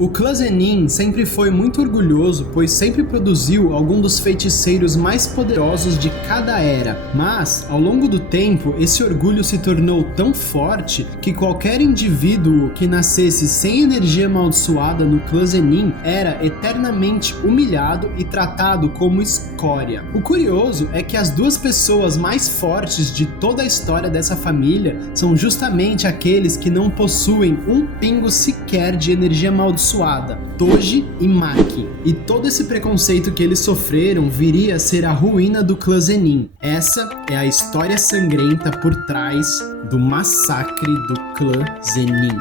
O clã Zenin sempre foi muito orgulhoso, pois sempre produziu algum dos feiticeiros mais poderosos de cada era, mas, ao longo do tempo, esse orgulho se tornou tão forte que qualquer indivíduo que nascesse sem energia amaldiçoada no clã Zenin era eternamente humilhado e tratado como escória. O curioso é que as duas pessoas mais fortes de toda a história dessa família são justamente aqueles que não possuem um pingo sequer de energia amaldiçoada, Toji e Maki. E todo esse preconceito que eles sofreram viria a ser a ruína do clã Zenin. Essa é a história sangrenta por trás do massacre do clã Zenin.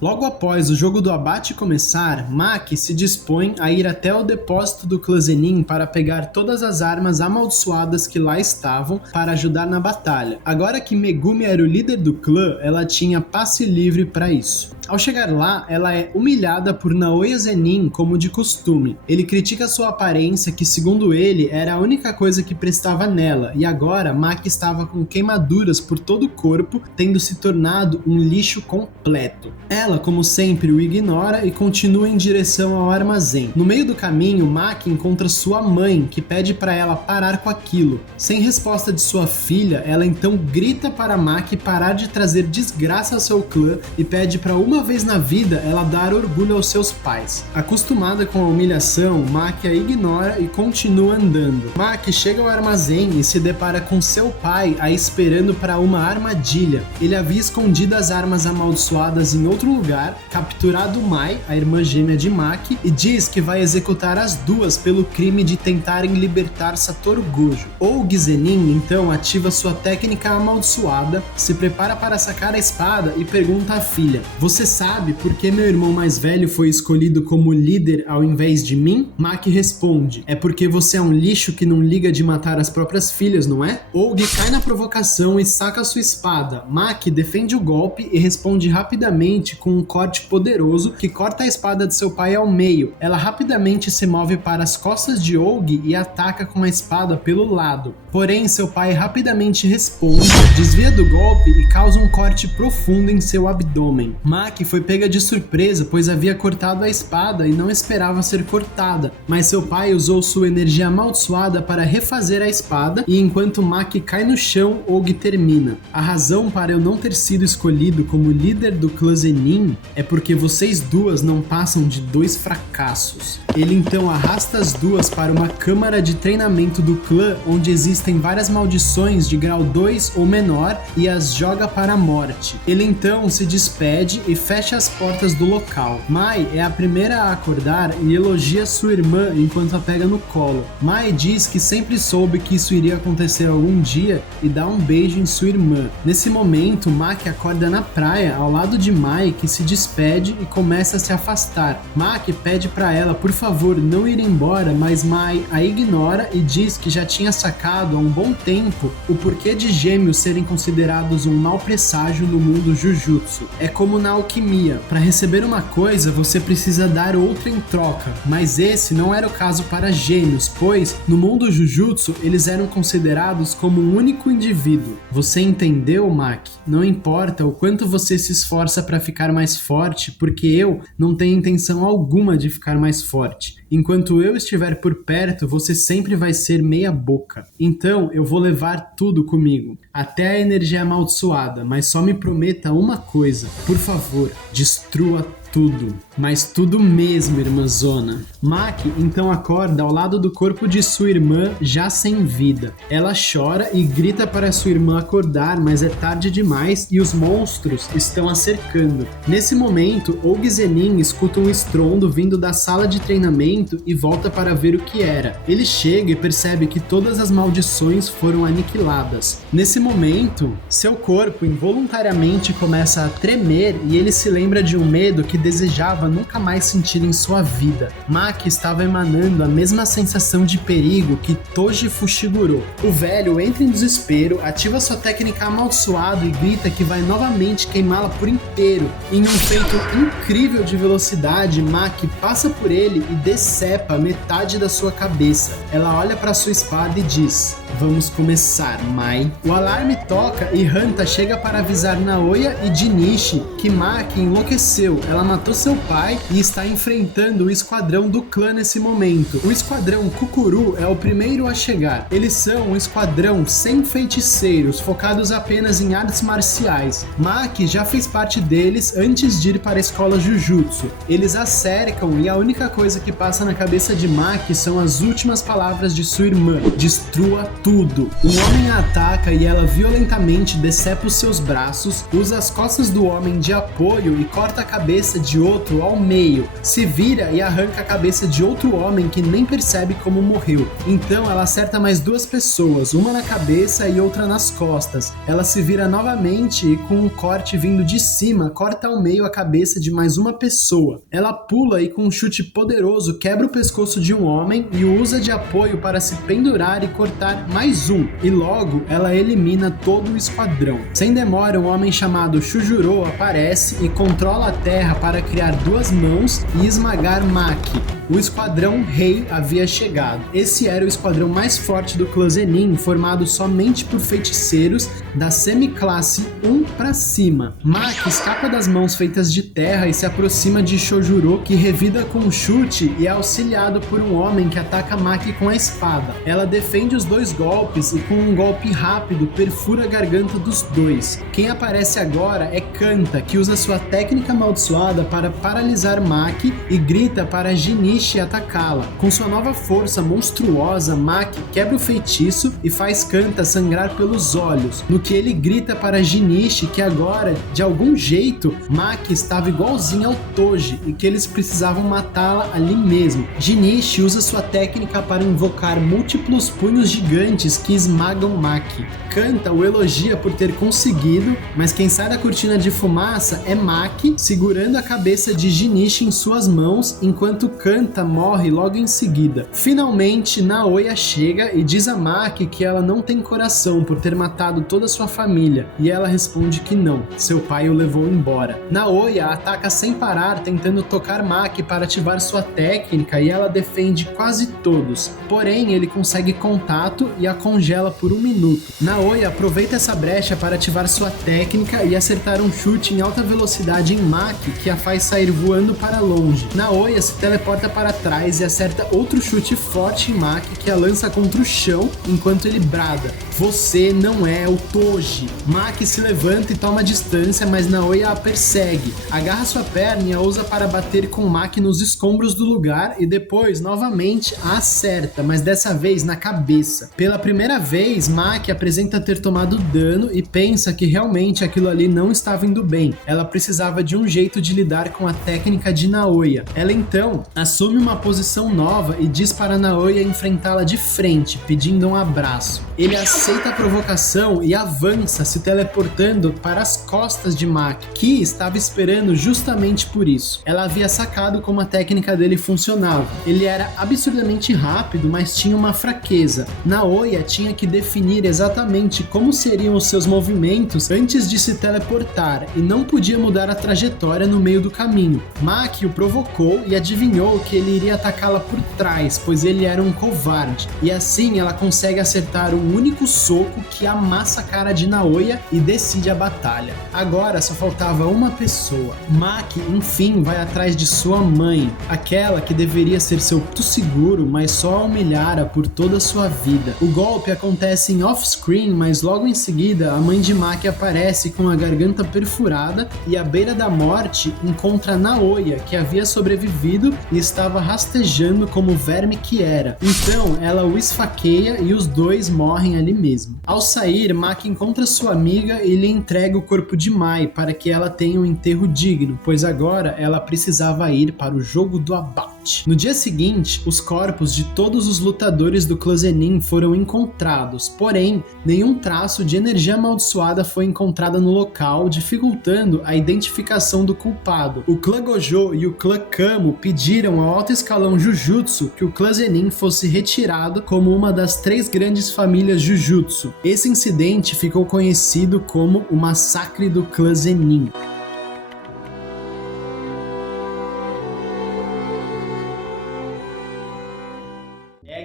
Logo após o jogo do abate começar, Maki se dispõe a ir até o depósito do clã Zenin para pegar todas as armas amaldiçoadas que lá estavam para ajudar na batalha. Agora que Megumi era o líder do clã, ela tinha passe livre para isso. Ao chegar lá, ela é humilhada por Naoya Zenin como de costume. Ele critica sua aparência, que segundo ele era a única coisa que prestava nela, e agora Maki estava com queimaduras por todo o corpo, tendo se tornado um lixo completo. Ela, como sempre, o ignora e continua em direção ao armazém. No meio do caminho, Maki encontra sua mãe, que pede para ela parar com aquilo. Sem resposta de sua filha, ela então grita para Maki parar de trazer desgraça ao seu clã e pede para uma vez na vida ela dar orgulho aos seus pais. Acostumada com a humilhação, Maki a ignora e continua andando. Maki chega ao armazém e se depara com seu pai a esperando para uma armadilha. Ele havia escondido as armas amaldiçoadas em outro lugar, capturado Mai, a irmã gêmea de Maki, e diz que vai executar as duas pelo crime de tentarem libertar Satoru Gojo. Ougi Zenin então ativa sua técnica amaldiçoada, se prepara para sacar a espada e pergunta à filha: "Você sabe por que meu irmão mais velho foi escolhido como líder ao invés de mim?" Maki responde: "É porque você é um lixo que não liga de matar as próprias filhas, não é?" Ougi cai na provocação e saca sua espada. Maki defende o golpe e responde rapidamente com um corte poderoso que corta a espada de seu pai ao meio. Ela rapidamente se move para as costas de Ougi e ataca com a espada pelo lado. Porém, seu pai rapidamente responde, desvia do golpe e causa um corte profundo em seu abdômen. Maki foi pega de surpresa, pois havia cortado a espada e não esperava ser cortada, mas seu pai usou sua energia amaldiçoada para refazer a espada e enquanto Maki cai no chão, Ougi termina: "A razão para eu não ter sido escolhido como líder do clã Zenin é porque vocês duas não passam de 2 fracassos." Ele então arrasta as duas para uma câmara de treinamento do clã onde existem várias maldições de grau 2 ou menor e as joga para a morte. Ele então se despede e fecha as portas do local. Mai é a primeira a acordar e elogia sua irmã enquanto a pega no colo. Mai diz que sempre soube que isso iria acontecer algum dia e dá um beijo em sua irmã. Nesse momento, Maki acorda na praia ao lado de Mai, que se despede e começa a se afastar. Maki pede para ela, por favor, não ir embora, mas Mai a ignora e diz que já tinha sacado há um bom tempo o porquê de gêmeos serem considerados um mau presságio no mundo Jujutsu. É como na alquimia, para receber uma coisa você precisa dar outra em troca, mas esse não era o caso para gêmeos, pois no mundo Jujutsu eles eram considerados como um único indivíduo. Você entendeu, Maki? Não importa o quanto você se esforça para ficar mais forte, porque eu não tenho intenção alguma de ficar mais forte. Enquanto eu estiver por perto, você sempre vai ser meia boca. Então eu vou levar tudo comigo, até a energia amaldiçoada, mas só me prometa uma coisa: por favor, destrua tudo, mas tudo mesmo, irmãzona. Maki então acorda ao lado do corpo de sua irmã já sem vida. Ela chora e grita para sua irmã acordar, mas é tarde demais e os monstros estão a cercando. Nesse momento, Ougi Zenin escuta um estrondo vindo da sala de treinamento e volta para ver o que era. Ele chega e percebe que todas as maldições foram aniquiladas. Nesse momento, seu corpo involuntariamente começa a tremer e ele se lembra de um medo que desejava nunca mais sentir em sua vida. Maki estava emanando a mesma sensação de perigo que Toji Fushiguro. O velho entra em desespero, ativa sua técnica amaldiçoada e grita que vai novamente queimá-la por inteiro. Em um feito incrível de velocidade, Maki passa por ele e decepa metade da sua cabeça. Ela olha para sua espada e diz: "Vamos começar, Mai." O alarme toca e Hanta chega para avisar Naoya e Jinichi que Maki enlouqueceu. Ela matou seu pai e está enfrentando o esquadrão do clã nesse momento. O esquadrão Kukuru é o primeiro a chegar. Eles são um esquadrão sem feiticeiros, focados apenas em artes marciais. Maki já fez parte deles antes de ir para a escola Jujutsu. Eles a cercam e a única coisa que passa na cabeça de Maki são as últimas palavras de sua irmã: "Destrua tudo." Um homem a ataca e ela violentamente decepa os seus braços, usa as costas do homem de apoio e corta a cabeça de outro ao meio. Se vira e arranca a cabeça de outro homem que nem percebe como morreu. Então ela acerta mais duas pessoas, uma na cabeça e outra nas costas. Ela se vira novamente e com um corte vindo de cima, corta ao meio a cabeça de mais uma pessoa. Ela pula e com um chute poderoso quebra o pescoço de um homem e o usa de apoio para se pendurar e cortar mais um. E logo ela elimina todo o esquadrão. Sem demora, um homem chamado Shujuro aparece e controla a terra para criar duas mãos e esmagar Maki. O esquadrão rei havia chegado. Esse era o esquadrão mais forte do clã Zenin, formado somente por feiticeiros da semiclasse 1 para cima. Maki escapa das mãos feitas de terra e se aproxima de Shojuro, que revida com um chute e é auxiliado por um homem que ataca Maki com a espada. Ela defende os dois golpes e com um golpe rápido perfura a garganta dos dois. Quem aparece agora é Kanta, que usa sua técnica amaldiçoada para paralisar Maki e grita para Jinichi atacá-la. Com sua nova força monstruosa, Maki quebra o feitiço e faz Kanta sangrar pelos olhos, no que ele grita para Jinichi que agora, de algum jeito, Maki estava igualzinho ao Toji e que eles precisavam matá-la ali mesmo. Jinichi usa sua técnica para invocar múltiplos punhos gigantes que esmagam Maki. Kanta o elogia por ter conseguido, mas quem sai da cortina de fumaça é Maki, segurando a cabeça de Jinichi em suas mãos, enquanto Kanta morre logo em seguida. Finalmente, Naoya chega e diz a Maki que ela não tem coração por ter matado toda a sua família, e ela responde que não, seu pai o levou embora. Naoya ataca sem parar, tentando tocar Maki para ativar sua técnica, e ela defende quase todos. Porém, ele consegue contato e a congela por 1 minuto. Naoya aproveita essa brecha para ativar sua técnica e acertar um chute em alta velocidade em Maki, que a faz sair voando para longe. Naoya se teleporta para trás e acerta outro chute forte em Maki, que a lança contra o chão enquanto ele brada: "Você não é o Toji." Maki se levanta e toma distância, mas Naoya a persegue. Agarra sua perna e a usa para bater com Maki nos escombros do lugar e depois, novamente, a acerta, mas dessa vez na cabeça. Pela primeira vez, Maki apresenta ter tomado dano e pensa que realmente aquilo ali não estava indo bem. Ela precisava de um jeito de lidar com a técnica de Naoya. Ela então assume uma posição nova e diz para Naoya enfrentá-la de frente, pedindo um abraço. Ele aceita a provocação e avança, se teleportando para as costas de Maki, que estava esperando justamente por isso. Ela havia sacado como a técnica dele funcionava. Ele era absurdamente rápido, mas tinha uma fraqueza. Naoya tinha que definir exatamente como seriam os seus movimentos antes de se teleportar e não podia mudar a trajetória no meio do caminho. Maki o provocou e adivinhou que ele iria atacá-la por trás, pois ele era um covarde. E assim ela consegue acertar um único soco que amassa a cara de Naoya e decide a batalha. Agora só faltava uma pessoa. Maki, enfim, vai atrás de sua mãe, aquela que deveria ser seu porto seguro, mas só a humilhara por toda a sua vida. O golpe acontece em off-screen, mas logo em seguida a mãe de Maki aparece com a garganta perfurada e à beira da morte encontra Naoya, que havia sobrevivido e estava rastejando como verme que era. Então ela o esfaqueia e os dois morrem ali mesmo. Ao sair, Maki encontra sua amiga e lhe entrega o corpo de Mai para que ela tenha um enterro digno, pois agora ela precisava ir para o jogo do abate. No dia seguinte, os corpos de todos os lutadores do clã Zenin foram encontrados, porém, nenhum nenhum traço de energia amaldiçoada foi encontrada no local, dificultando a identificação do culpado. O clã Gojo e o clã Kamo pediram ao alto escalão Jujutsu que o clã Zenin fosse retirado como uma das 3 grandes famílias Jujutsu. Esse incidente ficou conhecido como o Massacre do clã Zenin.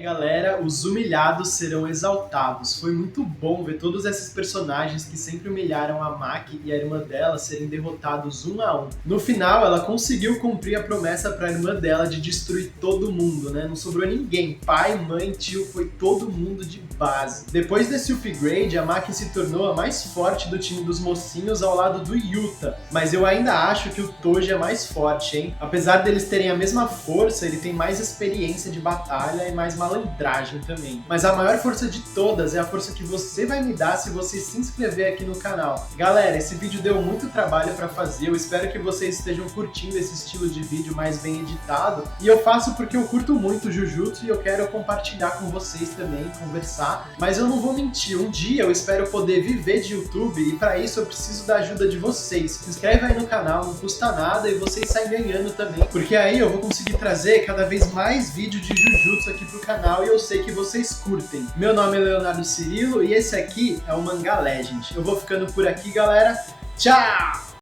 Galera, os humilhados serão exaltados. Foi muito bom ver todos esses personagens que sempre humilharam a Maki e a irmã dela serem derrotados um a um. No final, ela conseguiu cumprir a promessa para a irmã dela de destruir todo mundo, né? Não sobrou ninguém. Pai, mãe, tio, foi todo mundo de base. Depois desse upgrade, a Maki se tornou a mais forte do time dos mocinhos ao lado do Yuta. Mas eu ainda acho que o Toji é mais forte, hein? Apesar deles terem a mesma força, ele tem mais experiência de batalha e mais malandragem também. Mas a maior força de todas é a força que você vai me dar se você se inscrever aqui no canal. Galera, esse vídeo deu muito trabalho pra fazer, eu espero que vocês estejam curtindo esse estilo de vídeo mais bem editado, e eu faço porque eu curto muito Jujutsu e eu quero compartilhar com vocês também, conversar, mas eu não vou mentir, um dia eu espero poder viver de YouTube e pra isso eu preciso da ajuda de vocês. Se inscreve aí no canal, não custa nada e vocês saem ganhando também, porque aí eu vou conseguir trazer cada vez mais vídeo de Jujutsu aqui pro canal e eu sei que vocês curtem. Meu nome é Leonardo Cirilo e esse aqui é o Mangá Legend. Eu vou ficando por aqui, galera. Tchau!